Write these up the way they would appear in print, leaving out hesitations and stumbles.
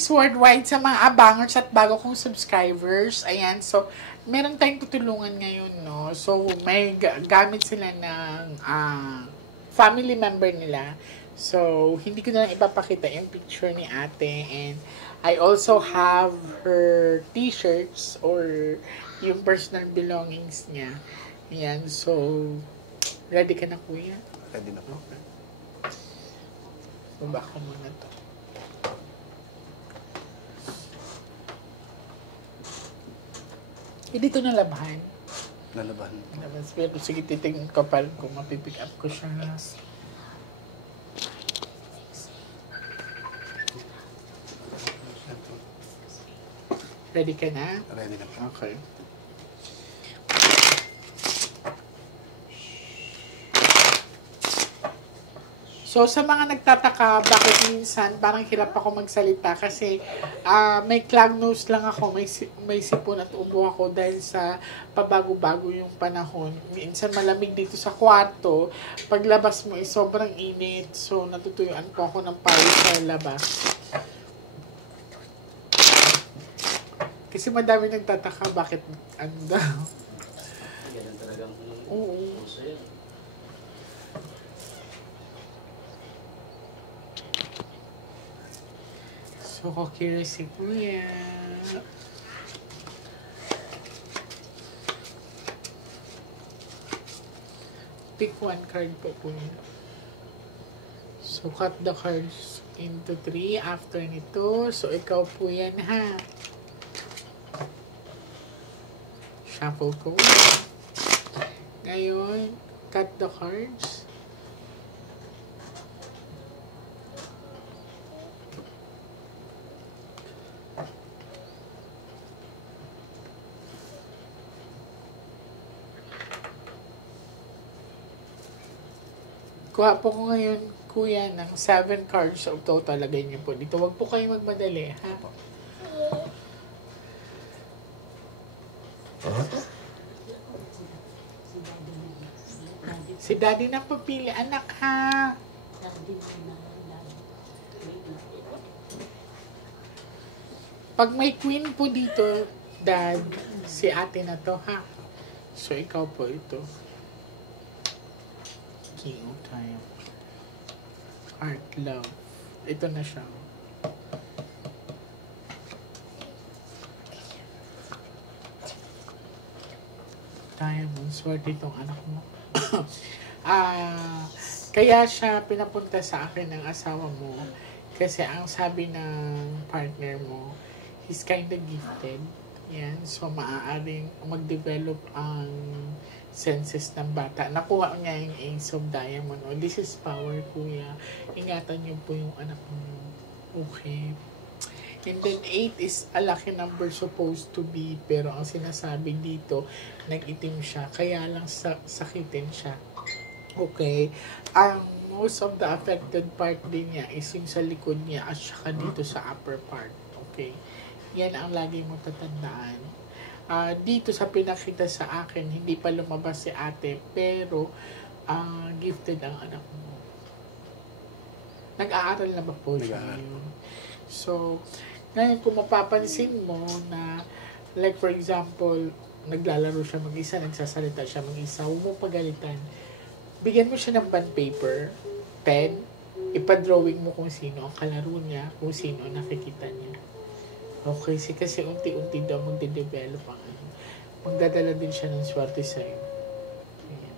Peace worldwide sa mga abangers at bago kong subscribers. Ayan, so, meron tayong tutulungan ngayon, no? So, may gamit sila ng family member nila. So, hindi ko na lang ipapakita yung picture ni ate. And I also have her t-shirts or yung personal belongings niya. Ayan, so, ready ka na, kuya? Ready na po. Okay. Baba ko muna to. Hindi ito nalabahan. Nalabahan. Pero sige, titignan ko pa rin kung mapipick up ko siya. Ready ka na? Ready na po. Okay. So, sa mga nagtataka, bakit minsan parang hirap ako magsalita kasi may clog nose lang ako, may sipon at ubo ako dahil sa pabago-bago yung panahon. Minsan malamig dito sa kwarto, paglabas mo is sobrang init, so natutuyuan po ako ng pawis sa labas. Kasi madami nagtataka, bakit ano daw? Ganun talagang puso yan. So, curious si kuya. Pick one card po kuya. So, cut the cards into 3 after nito. So, ikaw po yan ha. Shuffle ko. Ngayon, cut the cards. Kuha po ko ngayon, kuya, ng 7 cards of total. Lagay niyo po dito. Huwag po kayo magmadali, ha? Si daddy na papili, anak, ha? Pag may queen po dito, dad, si ate na to, ha? So, ikaw po ito. King of Time. Art, love. Ito na siya. Diamond, swerte itong anak mo. Kaya siya pinapunta sa akin ng asawa mo kasi ang sabi ng partner mo, he's kinda gifted. Yan. So, maaaring mag-develop ang senses ng bata. Nakuha niya yung Ace of Diamond. Oh, this is power, kuya. Ingatan niyo po yung anak mo. Okay. And then, 8 is a lucky number supposed to be. Pero ang sinasabi dito, nag-itim siya. Kaya lang sakitin siya. Okay. Ang most of the affected part din niya is yung sa likod niya at saka dito sa upper part. Okay. Yan ang lagi mo tatandaan. Dito sa pinakita sa akin, hindi pa lumabas si ate, pero gifted ang anak mo. Nag-aaral na ba po siya ngayon? So, ngayon kung mapapansin mo na, like for example, naglalaro siya mag-isa, nagsasalita siya mag-isa, huwag mo pagalitan. Bigyan mo siya ng bond paper, pen, ipa-drawing mo kung sino ang kalaro niya, kung sino ang nakikita niya. Okay, kasi unti-unti daw magde-develop ang ano. Magdadala din siya ng swerte sa'yo. Ayan.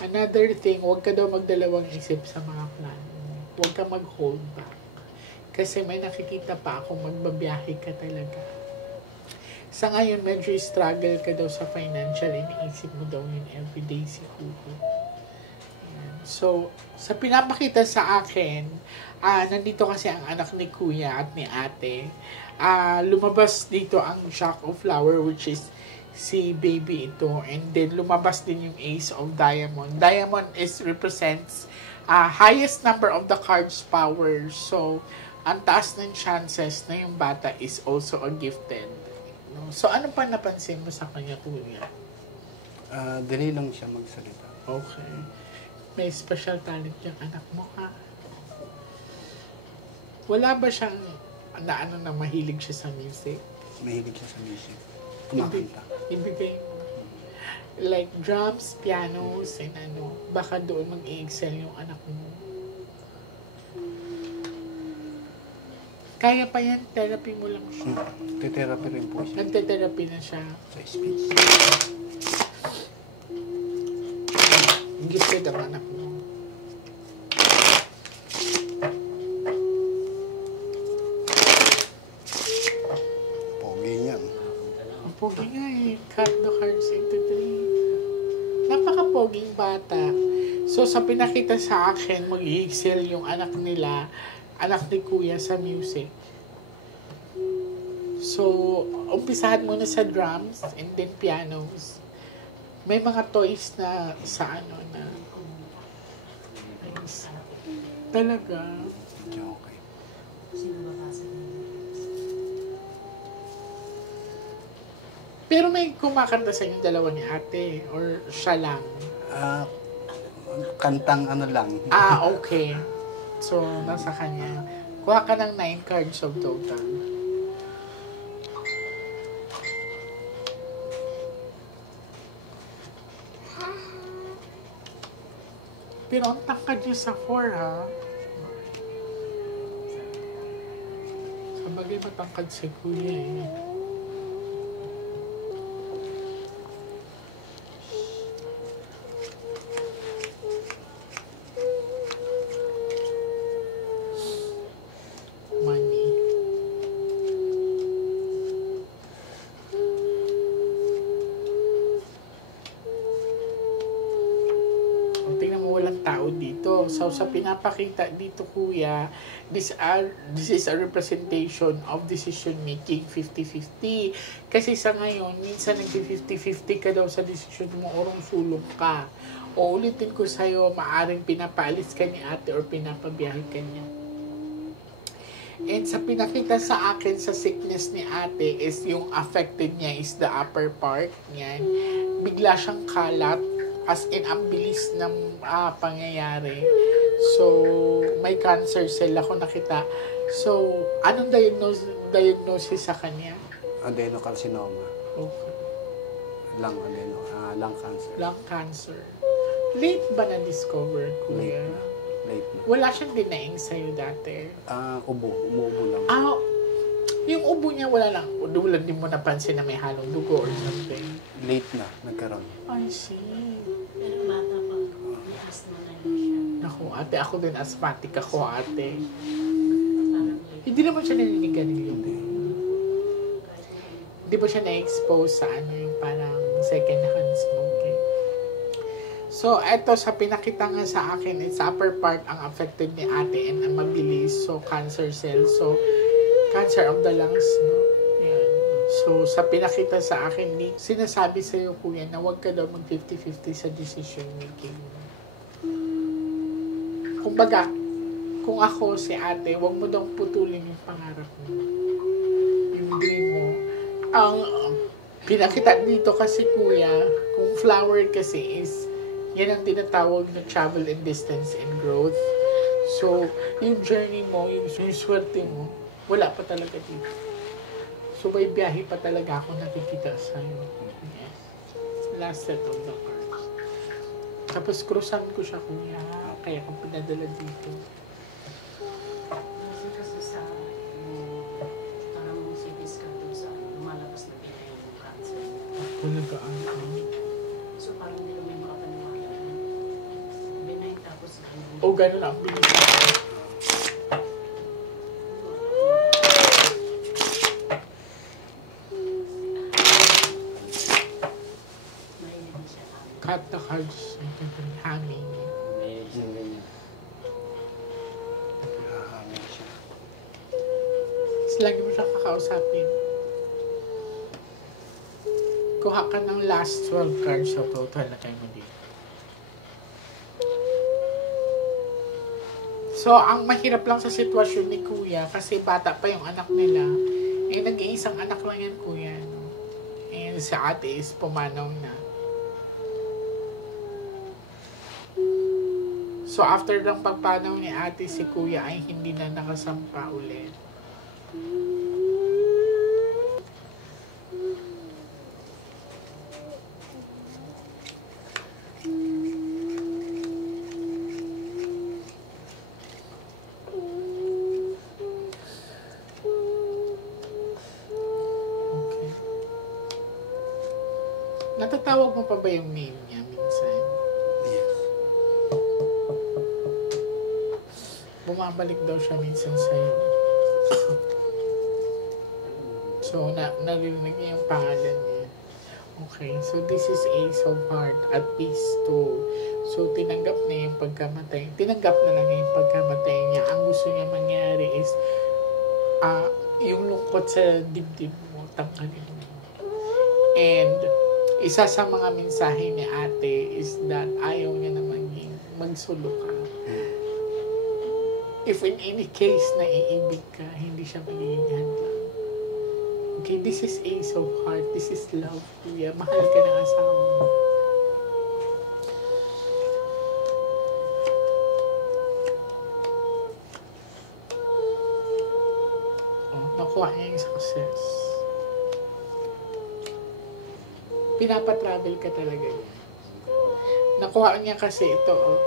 Another thing, huwag ka daw magdalawang isip sa mga plano. Huwag ka mag-hold back. Kasi may nakikita pa ako, magbabiyahe ka talaga. Sa ngayon, medyo struggle ka daw sa financial. Iniisip mo daw yun everyday siguro. So, sa pinapakita sa akin, nandito kasi ang anak ni kuya at ni ate. Lumabas dito ang Jack of Flower, which is si baby ito. And then, lumabas din yung Ace of Diamond. Diamond represents highest number of the card's power. So, ang taas ng chances na yung bata is also a gifted. No? So, ano pa napansin mo sa kanya, kuya? Dali lang siya magsalita. Okay. May special talent yung anak mo, ha? Wala ba siyang na mahilig siya sa music. Mahilig siya sa music. Kumakanta. Ibigay mo. Like drums, pianos, and baka doon mag-i-excel yung anak mo. Kaya pa yan, therapy mo lang siya. Te-therapy rin po siya Nagte-therapy na siya. sa speech. Gifted ang anak mo. Pogi niyan. Ang pogi nga cut the cards into 3. Napaka-poging bata. So, sa pinakita sa akin, mag-i-excel yung anak nila, anak ni Kuya sa music. So, umpisahan muna sa drums and then pianos. May mga toys na sa na nice. Talaga. Okay. Pero may kumakanta sa inyong dalawa ni ate or siya lang? Kantang ano lang. Okay. So, nasa kanya. Kuha ka ng 9 cards of total. Pero ang tangkad niya sa 4, ha? Sa bagay matangkad si Kuya, eh. Money. Tingnan mo, walang tao dito. So, sa pinapakita dito, Kuya, this is a representation of decision making 50-50. Kasi sa ngayon, minsan nag-50-50 ka daw sa decision mo, orong sulong ka. O ulitin ko sa'yo, maaring pinapaalis ka ni ate or pinapabiyahe ka niya. And sa pinakita sa akin sa sickness ni ate is yung affected niya is the upper part. Yan. Bigla siyang kalat, as in ang bilis ng pangyayari. So, may cancer cell ako nakita. So, anong diagnosis sa kanya? Adenocarcinoma. Okay. Lung cancer. Lung cancer. Late ba na-discover, Kuya? Late na. Wala siyang denying sa'yo dati? Umuubo lang. Yung ubo niya wala lang. Wala din mo napansin na may halong dugo or something. Late na, nagkaroon. I see. Pero bata pa, may asthma na rin siya. Naku, ate, ako din asthmatic ako, ate. Parang Hindi naman siya naninigarilyo. Hindi. Hindi ba siya na-expose sa yung parang second hand smoking? So, eto sa pinakita nga sa akin, it's upper part ang affected ni ate and ang mabilis. So, cancer cells. So, cancer of the lungs, no? Yan. So, sa pinakita sa akin, sinasabi sa'yo, Kuya, na huwag ka daw mag 50-50 sa decision making. Kumbaga, kung ako si ate, huwag mo daw putulin yung pangarap mo. Yung dream mo. Ang pinakita dito kasi, Kuya, kung flower kasi is, yan ang tinatawag na travel and distance and growth. So, yung journey mo, yung swerte mo, wala pa talaga dito. So, may biyahe pa talaga ako nakikita sa'yo. Yes. Last set of the cards. Tapos, cruisan ko siya, Kuya. Kaya kung pinadala dito. kasi sa parang CT scan doon sa lumalabas na pila yung cancer. Talaga, So parang hindi naman makapaniwala. Benign tapos O, ganun ang bilis. mahilig din siya kami. Cut the cards. Hanging. May isang ganyan. Hahangin siya. Tapos lagi mo siya kakausapin. Kuha ka ng last 12 cards sa total na kayo mo dito. So, ang mahirap lang sa sitwasyon ni Kuya, kasi bata pa yung anak nila, eh, nag-iisang anak lang yan, Kuya. No? Eh, sa ate is pumanaw na. So, after ng pagpanaw ni ate, si Kuya ay hindi na nakasampa ulit. Natatawag mo pa ba yung name niya minsan? Yes. Bumabalik daw siya minsan sa'yo. So, narinig niya yung pangalan niya. Okay, so this is Ace of Heart at Peace too. So, tinanggap niya yung pagkamatay. Tinanggap na lang niya yung pagkamatay niya. Ang gusto niya mangyari is, yung lungkot sa dibdib mo, tanggalin mo. And, isa sa mga mensahe ni ate is that ayaw niya na magsulo ka. If in any case na iibig ka, hindi siya magiging hadlang. Okay, this is Ace of Heart. This is love, kuya. Mahal ka ng asawa mo. Oh, nakuha niya yung success. Pinapatravel ka talaga niya. Nakuha niya kasi ito, oh.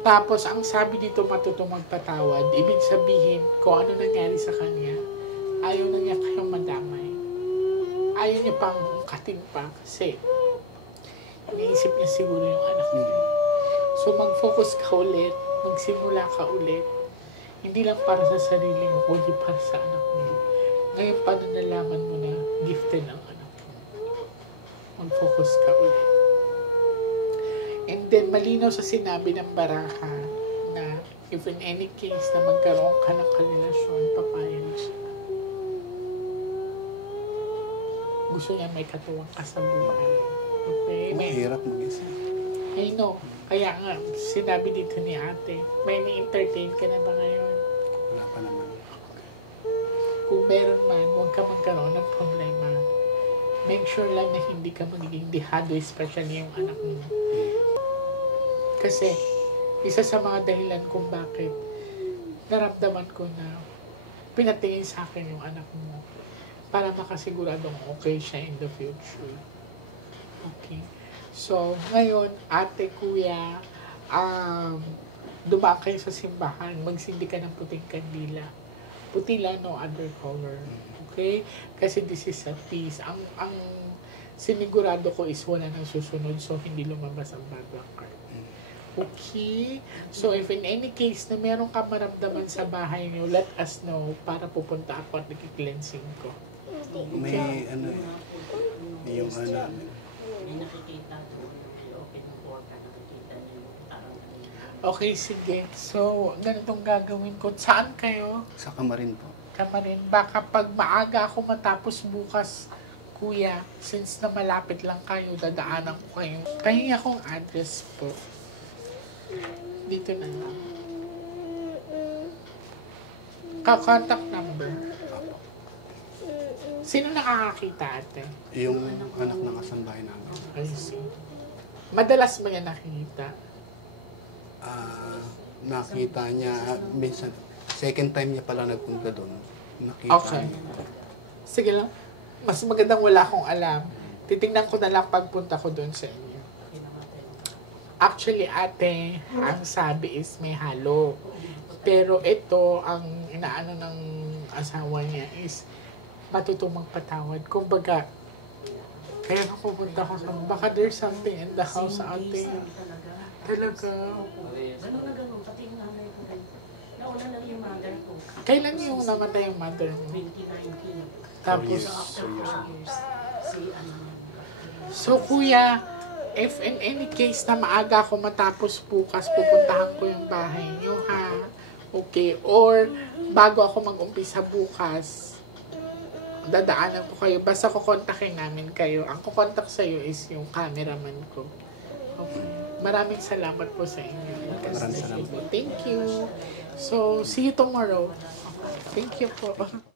Tapos, ang sabi dito, matutong magpatawad. Ibig sabihin, kung ano nangyari sa kanya, ayaw na niya kayong madamay. Ayaw niya pang kating pa kasi iniisip niya siguro yung anak niya. So, mag-focus ka ulit, magsimula ka ulit. Hindi lang para sa sarili mo, kundi para sa anak mo. Ngayon, paano nalaman mo na gifted ang anak mo? Mag-focus ka ulit. And then, malinaw sa sinabi ng baraha na if in any case na magkaroon ka ng karelasyon, papayag siya. Gusto niya may katuwang ka sa buhay. Okay? Mahirap mag-isa. I know. Kaya nga, sinabi dito ni ate, may ni-entertain ka na ba ngayon? Wala pa naman. Kung meron man, huwag ka magkaroon ng problema. Make sure lang na hindi ka magiging dehado, especially yung anak mo. Kasi, isa sa mga dahilan kung bakit naramdaman ko na pinatingin sa akin yung anak mo para makasiguradong okay siya in the future. Okay. So, ngayon, ate, kuya, dumaan kayo sa simbahan, magsindi ka ng puting kandila. Puti lang, no other color. Okay? Kasi this is a peace. Ang sinigurado ko is wala nang susunod, so hindi lumabas ang bad luck card. Okay? So, if in any case na meron ka maramdaman sa bahay niyo, let us know para pupunta ako at nag-cleansing ko. May ano yung ano. May nakikita doon, may open door ka, nakikita niyo, parang Okay, sige. So, ganitong gagawin ko. Saan kayo? Sa kamarin po. Kamarin. Baka pag maaga ako matapos bukas, kuya, since na malapit lang kayo, dadaanan ko kayo. Pahingi akong address po. Dito na lang. Ka-contact number. Sino nakakakita, ate? Yung anak ng kasambahay namin. I see. Madalas ba yan nakikita? Nakita niya, minsan, second time niya pala nagpunta doon. Nakita Okay. niya. Sige lang. Mas magandang wala akong alam. Titingnan ko na lang pagpunta ko doon sa inyo. Actually, ate, ang sabi is may halo. Pero ito, ang inaano ng asawa niya is matutong magpatawad. Kumbaga, kaya nung pupunta ko sa baka there's something in the house, ate. Talaga. Ganun na ganun, pati yung nanay ko rin. Nauna lang yung mother ko. Kailan yung namatay yung mother mo? 2019. Tapos, So after 4 years, si ano. so kuya, if in any case na maaga ako matapos bukas, pupuntahan ko yung bahay niyo, ha? Okay. Or, bago ako mag-umpisa bukas, dadaanan ko kayo. Basta kukontakin namin kayo. Ang kukontak sa'yo is yung cameraman ko. Okay. Maraming salamat po sa inyo. Maraming salamat. Thank you. So, see you tomorrow. Thank you po.